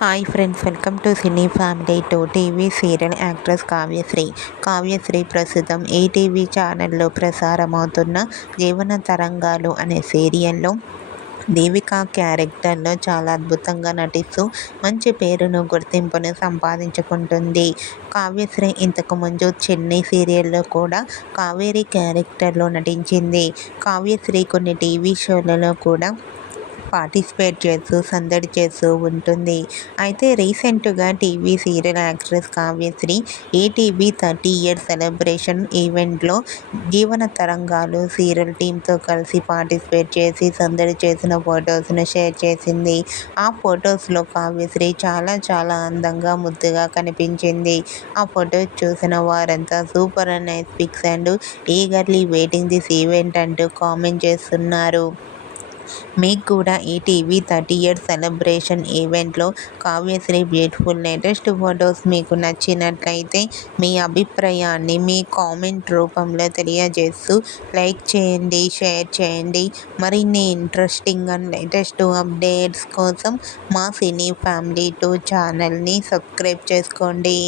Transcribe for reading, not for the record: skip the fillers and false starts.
Hi friends, welcome to cine family two. TV serial actress Kavyasri ప్రస్తుతం ETV ఛానల్లో ప్రసారమవుతున్న జీవన తరంగాలు అనే సీరియల్లో దేవిక క్యారెక్టర్లో చాలా అద్భుతంగా నటిస్తూ మంచి పేరును, గుర్తింపును సంపాదించుకుంటుంది. కావ్యశ్రీ ఇంతకుముందు చెన్నై సీరియల్లో కూడా కావేరి క్యారెక్టర్లో నటించింది. కావ్యశ్రీ కొన్ని టీవీ షోలలో కూడా పార్టిసిపేట్ చేస్తూ సందడి చేస్తూ ఉంటుంది. అయితే రీసెంట్గా TV serial actress Kavyasri ETV 30 years celebration ఈవెంట్లో జీవన తరంగాలు సీరియల్ టీంతో కలిసి పార్టిసిపేట్ చేసి సందడి చేసిన ఫొటోస్ను షేర్ చేసింది. ఆ ఫొటోస్లో కావ్యశ్రీ చాలా అందంగా, ముద్దుగా కనిపించింది. ఆ ఫొటోస్ చూసిన వారంతా super and nice pics and eagerly waiting this event అంటూ కామెంట్ చేస్తున్నారు. మీకు కూడా ఈ టీవీ 30 ఇయర్స్ సెలబ్రేషన్ ఈవెంట్లో కావ్యశ్రీ బ్యూటిఫుల్ లేటెస్ట్ ఫొటోస్ మీకు నచ్చినట్లయితే మీ అభిప్రాయాన్ని మీ కామెంట్ రూపంలో తెలియజేస్తూ లైక్ చేయండి, షేర్ చేయండి. మరిన్ని ఇంట్రెస్టింగ్ అండ్ లేటెస్ట్ అప్డేట్స్ కోసం మా సినీ ఫ్యామిలీ 2 ఛానల్ని సబ్స్క్రైబ్ చేసుకోండి.